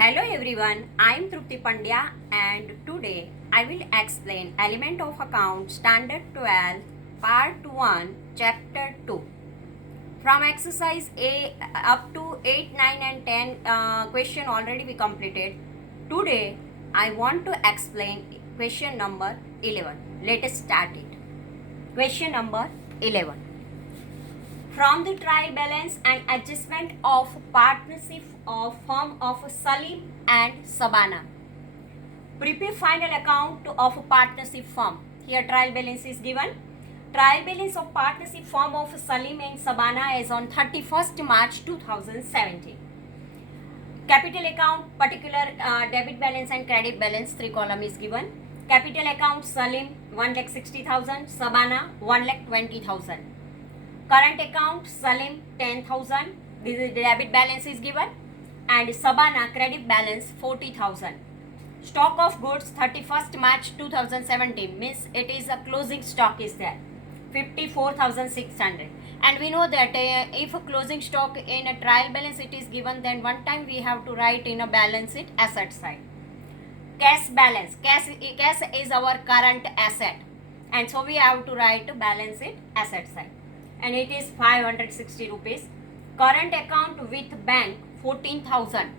Hello everyone, I am Trupti Pandya and today I will explain Element of Account Standard 12 Part 1 Chapter 2. From exercise A up to 8, 9 and 10 question already we completed. Today I want to explain question number 11. Let us start it. Question number 11. From the trial balance and adjustment of partnership of firm of Salim and Sabana. Prepare final account of partnership firm. Here trial balance is given. Trial balance of partnership firm of Salim and Sabana is on 31st March 2017. Capital account, particular debit balance and credit balance, 3 column is given. Capital account Salim 1,60,000, Sabana 1,20,000. Current account Salim 10,000. This is debit balance is given, and Sabana credit balance 40,000. Stock of goods 31st March 2017 means it is a closing stock is there 54,600, and we know that if a closing stock in a trial balance it is given, then one time we have to write in a balance sheet asset side. Cash balance, cash is our current asset, and so we have to write balance sheet asset side, and it is 560 rupees. Current account with bank 14,000.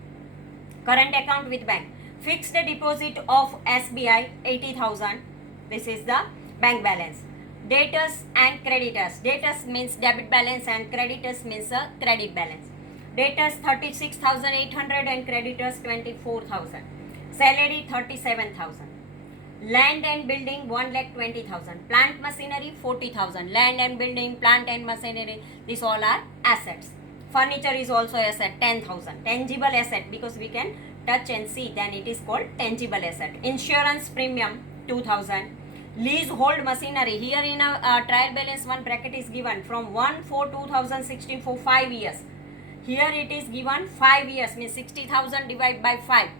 Current account with bank. Fixed deposit of SBI 80,000. This is the bank balance. Debtors and creditors. Debtors means debit balance and creditors means a credit balance. Debtors 36,800 and creditors 24,000. Salary 37,000. Land and building 1,20,000. Plant machinery 40,000. Land and building, plant and machinery, these all are assets. Furniture is also asset 10,000. Tangible asset, because we can touch and see, then it is called tangible asset. Insurance premium 2,000. Leasehold machinery, here in a trial balance one bracket is given from 1/4/2016 for 5 years. Here it is given 5 years, means 60,000 divided by 5,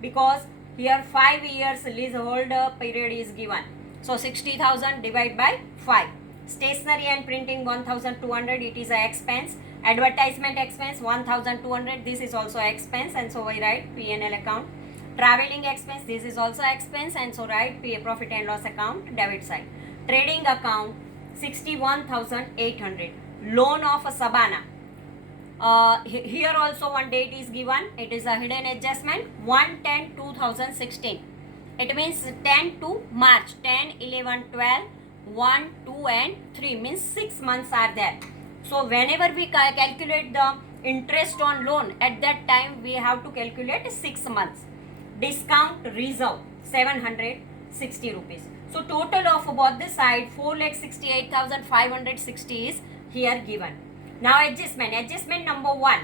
because here 5 years leasehold period is given. So 60,000 divided by 5. Stationery and printing 1,200, it is a expense. Advertisement expense 1,200, this is also expense, and so we write P&L account. Traveling expense, this is also expense, and so write profit and loss account debit side. Trading account 61,800. Loan of Sabana. Here also one date is given. It is a hidden adjustment 1/10/2016. It means 10 to March, 10, 11, 12, 1, 2 and 3 means 6 months are there. So whenever we calculate the interest on loan, at that time we have to calculate 6 months. Discount reserve 760 rupees. So total of both the side 4,68,560 is here given. Now adjustment number 1.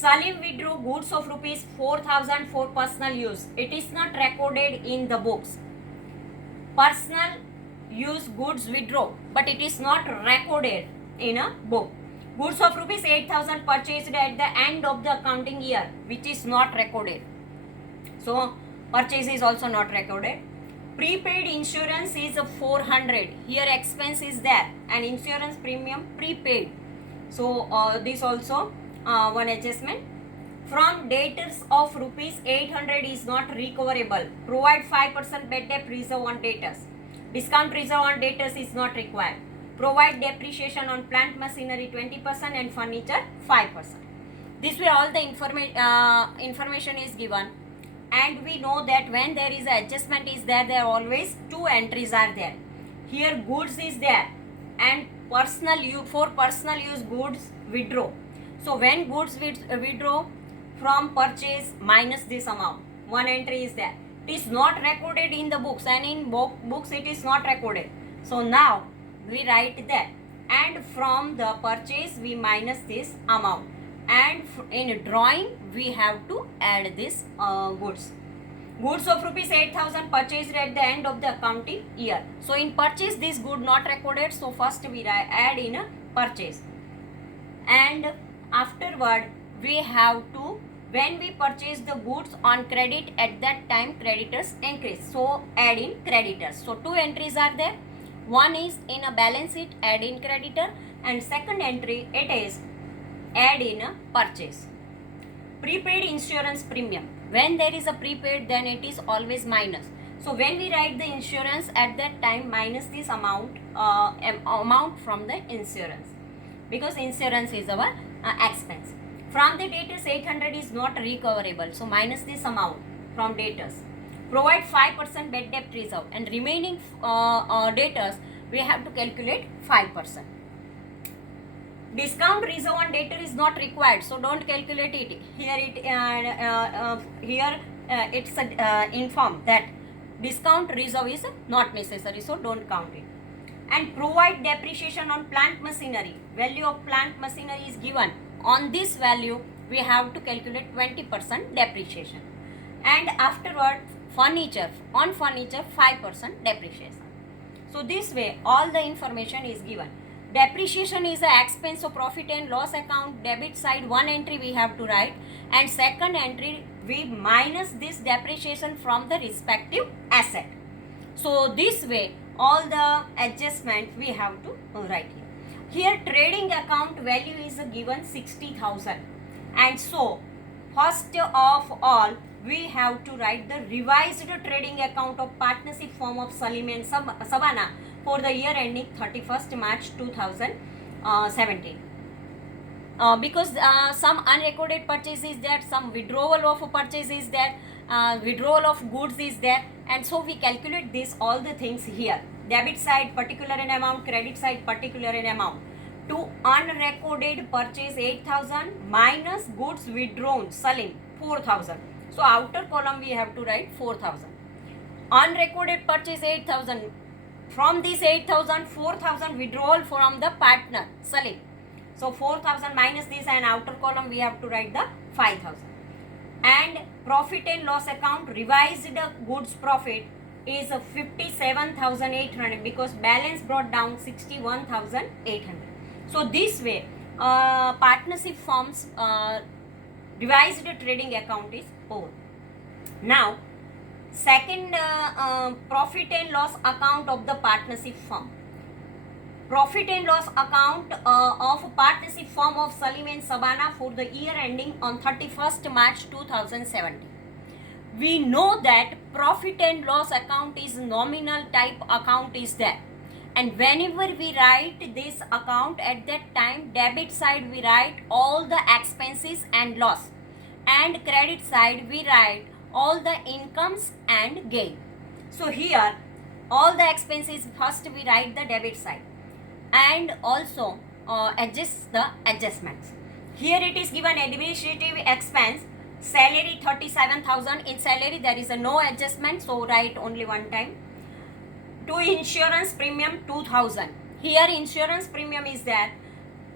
Salim withdrew goods of rupees 4,000 for personal use. It is not recorded in the books. Personal use goods withdraw, but it is not recorded in a book. Goods of rupees 8,000 purchased at the end of the accounting year, which is not recorded. So purchase is also not recorded. Prepaid insurance is 400. Here expense is there, and insurance premium prepaid. So this also one adjustment. From debtors of rupees 800 is not recoverable. Provide 5% bad debt reserve on debtors. Discount reserve on debtors is not required. Provide depreciation on plant machinery 20% and furniture 5%. This way all the information is given, and we know that when there is an adjustment is there, there always 2 entries are there. Here goods is there, and personal use, for personal use goods withdraw. So when goods withdraw from purchase minus this amount, one entry is there. It is not recorded in the books, and in books it is not recorded. So now we write that, and from the purchase we minus this amount, and in drawing we have to add this goods. Goods of rupees 8,000 purchased at the end of the accounting year. So in purchase this good not recorded, so first we add in a purchase, and afterward we have to, when we purchase the goods on credit, at that time creditors increase, so add in creditors. So 2 entries are there. One is in a balance sheet, add in creditor, and second entry it is add in a purchase. prepaid insurance premium. When there is a prepaid, then it is always minus. So when we write the insurance, at that time minus this amount from the insurance, because insurance is our expense. From the debtors, 800 is not recoverable, so minus this amount from debtors. Provide 5% bad debt reserve, and remaining debtors we have to calculate 5%. Discount reserve on debtor is not required, so don't calculate it. Here it's informed that discount reserve is not necessary, so don't count it. And provide depreciation on plant machinery. Value of plant machinery is given. On this value, we have to calculate 20% depreciation. And afterward, furniture. On furniture, 5% depreciation. So this way, all the information is given. Depreciation is an expense of profit and loss account. Debit side, one entry we have to write, and second entry we minus this depreciation from the respective asset. So this way, all the adjustment we have to write here. Here trading account value is given 60,000, and so first of all we have to write the revised trading account of partnership firm of Salim and Sabana for the year ending 31st March 2017. Because some unrecorded purchase is there, some withdrawal of purchase is there, withdrawal of goods is there, and so we calculate this all the things here. Debit side particular in amount, credit side particular in amount. To unrecorded purchase 8,000 minus goods withdrawn Salim 4,000. So outer column we have to write 4,000. Unrecorded purchase 8,000. From this 8,000, 4,000 withdrawal from the partner Salim. So 4,000 minus this, and outer column we have to write the 5,000. And profit and loss account revised goods profit is 57,800 because balance brought down 61,800. So this way partnership firms revised trading account is over. Now second profit and loss account of the partnership firm. Profit and loss account of partnership firm of Salim and Sabana for the year ending on 31st March 2017. We know that profit and loss account is nominal type account is there, and whenever we write this account, at that time debit side we write all the expenses and loss, and credit side we write all the incomes and gain. So here all the expenses first we write the debit side, and also adjust the adjustments. Here it is given administrative expense, salary 37,000. In salary there is a no adjustment, so write only one time. To insurance premium 2,000. Here insurance premium is there,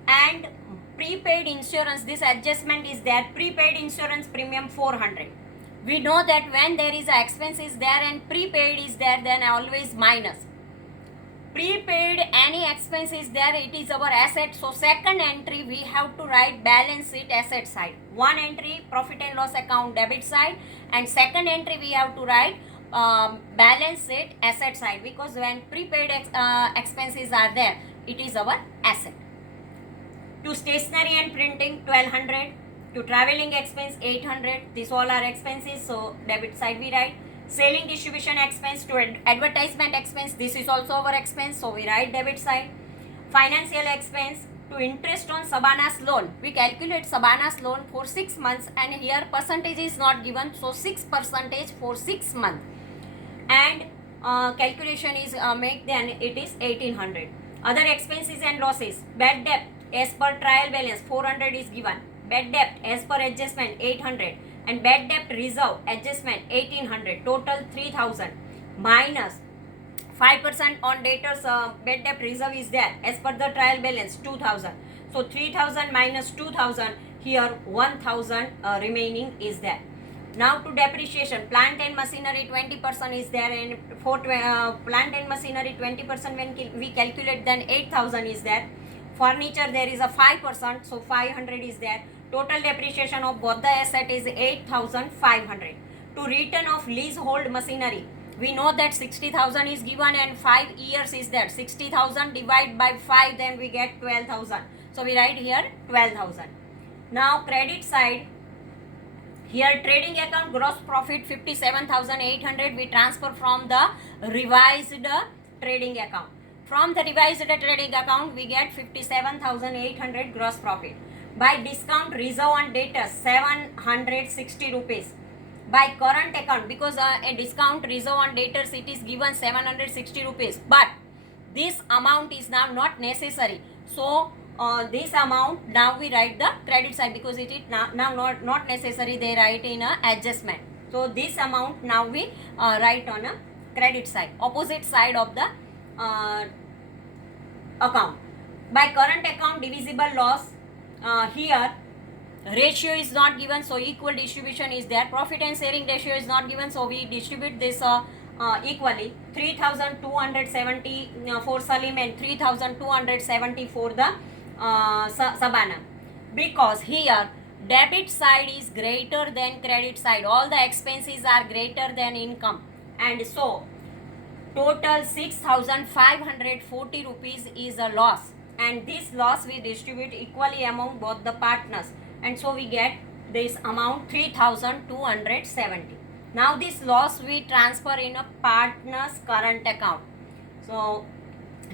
and prepaid insurance, this adjustment is there. Prepaid insurance premium 400. We know that when there is a expense is there and prepaid is there, then always minus. Prepaid any expense is there, it is our asset, so second entry we have to write balance sheet asset side. One entry profit and loss account debit side, and second entry we have to write balance sheet asset side, because when prepaid expenses are there, it is our asset. To stationery and printing 1,200. To traveling expense 800. These all are expenses, so debit side we write. Selling distribution expense to advertisement expense, this is also our expense, so we write debit side. Financial expense to interest on Sabana's loan, we calculate Sabana's loan for 6 months, and here percentage is not given, so 6% for 6 months, and calculation is make, then it is 1,800. Other expenses and losses, bad debt as per trial balance 400 is given, bad debt as per adjustment 800, and bad debt reserve adjustment 1,800, total 3,000 minus 5% on debtors bad debt reserve is there as per the trial balance 2,000. So 3,000 minus 2,000, here 1,000 remaining is there. Now to depreciation, plant and machinery 20% is there, and for plant and machinery 20% when we calculate, then 8,000 is there. Furniture there is a 5%, so 500 is there. Total depreciation of both the asset is 8,500. To return of leasehold machinery, we know that 60,000 is given and 5 years is there. 60,000 divided by 5, then we get 12,000. So we write here 12,000. Now credit side, Here trading account gross profit 57,800 we transfer from the revised trading account. From the revised trading account we get 57,800 gross profit. By discount reserve on debtors 760 rupees. By current account, because a discount reserve on debtors it is given 760 rupees, but this amount is now not necessary. So this amount now we write the credit side, because it is now not necessary, they write in a adjustment. So this amount now we write on a credit side, opposite side of the account. By current account divisible loss, here ratio is not given, so equal distribution is there. Profit and sharing ratio is not given, so we distribute this equally. 3,270 for Salim and 3,270 for the Sabana, because here debit side is greater than credit side, all the expenses are greater than income, and so total 6,540 rupees is a loss, and this loss we distribute equally among both the partners, and so we get this amount 3,270. Now this loss we transfer in a partner's current account. So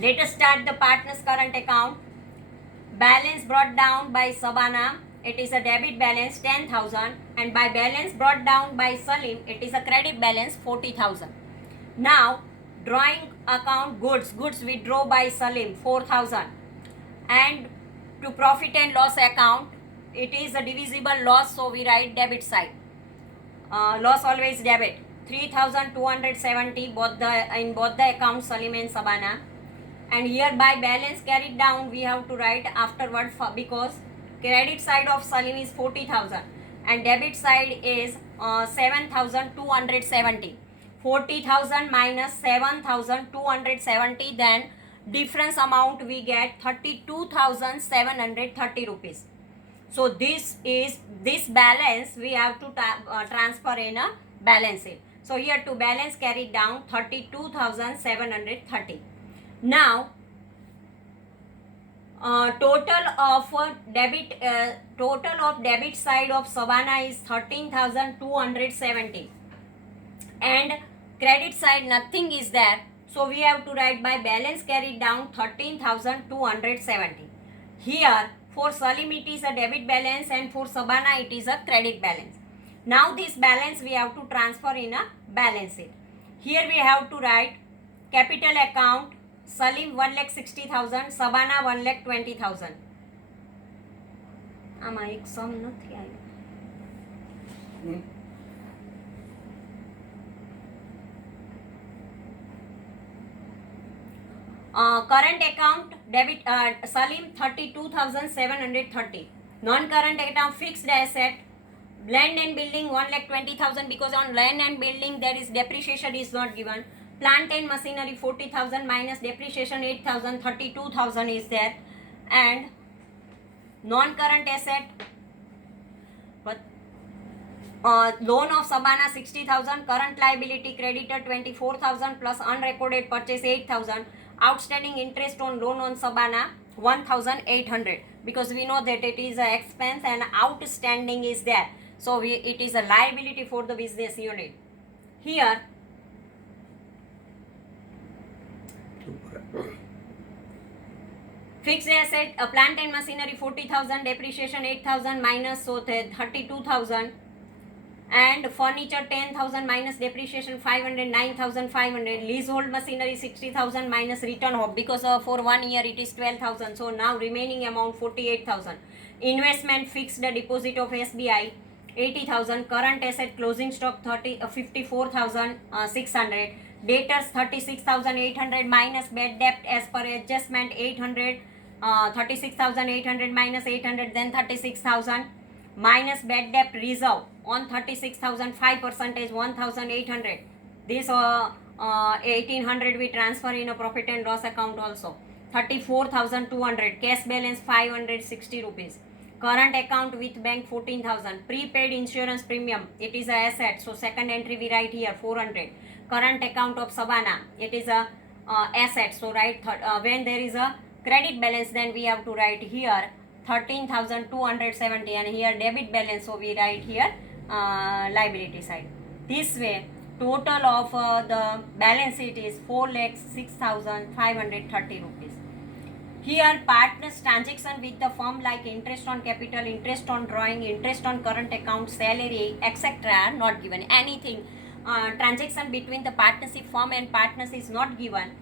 let us start the partner's current account. Balance brought down by Sabana, it is a debit balance 10,000, and by balance brought down by Salim, it is a credit balance 40,000. Now drawing account goods withdraw by Salim 4,000, and to profit and loss account it is a divisible loss, so we write debit side. Loss always debit, 3,270 in both the accounts Salim and Sabana. And here by balance carried down we have to write afterward, because credit side of Salim is 40,000 and debit side is 7,270. 40,000 minus 7,270, then difference amount we get 32,730 rupees. So this balance we have to transfer in a balance sheet. So here to balance carried down 32,730. Now total of debit side of Sabana is 13,270 and credit side nothing is there, so we have to write by balance carried down 13,270. Here for Salim it is a debit balance and for Sabana it is a credit balance. Now this balance we have to transfer in a balance sheet. Here we have to write capital account Salim 1,60,000, Sabana 1,20,000. આમાં એક સમ નથી આવ્યો. Current account debit Salim 32,730. Non-current account fixed asset land and building 1,20,000, because on land and building there is depreciation is not given. Plant and machinery 40,000 minus depreciation 8,000, 32,000 is there. And non-current asset, but loan of Sabana 60,000, current liability creditor 24,000 plus unrecorded purchase 8,000, outstanding interest on loan on Sabana 1,800, because we know that it is an expense and outstanding is there, so it is a liability for the business unit. Here fixed asset, plant and machinery 40,000, depreciation 8,000 minus, so 32,000, and furniture 10,000 minus depreciation 500, 9,500, leasehold machinery 60,000 minus return of, because for 1 year it is 12,000, so now remaining amount 48,000. Investment fixed deposit of SBI 80,000, current asset closing stock 54,600, debtors 36,800 minus bad debt as per adjustment 800, 36,800 minus 800, then 36,000 minus bad debt reserve on 36,000 5% 1,800. This 1,800 we transfer in a profit and loss account also. 34,200, cash balance 560 rupees. Current account with bank 14,000. Prepaid insurance premium, it is a asset, so second entry we write here 400. Current account of Sabana, it is a asset, so write when there is a credit balance, then we have to write here 13,270, and here debit balance, so we write here liability side. This way, total of the balance sheet is 4,06,530 rupees. Here, partners transaction with the firm like interest on capital, interest on drawing, interest on current account, salary, etc. are not given. Anything transaction between the partnership firm and partners is not given.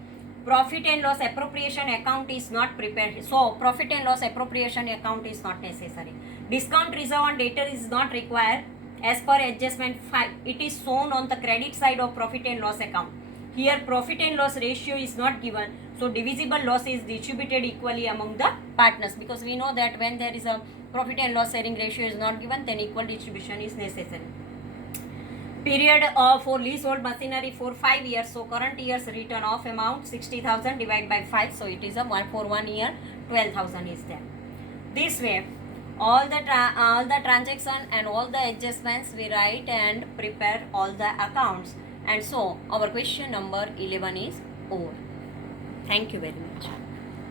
Profit and loss appropriation account is not prepared. So, profit and loss appropriation account is not necessary. Discount reserve on debtor is not required. As per adjustment 5, it is shown on the credit side of profit and loss account. Here, profit and loss ratio is not given. So, divisible loss is distributed equally among the partners, because we know that when there is a profit and loss sharing ratio is not given, then equal distribution is necessary. Period for leasehold machinery for 5 years. So, current year's return of amount 60,000 divided by 5. So, it is a 1 year 12,000 is there. This way, all the transaction and all the adjustments we write and prepare all the accounts, and so our question number 11 is over. Thank you very much.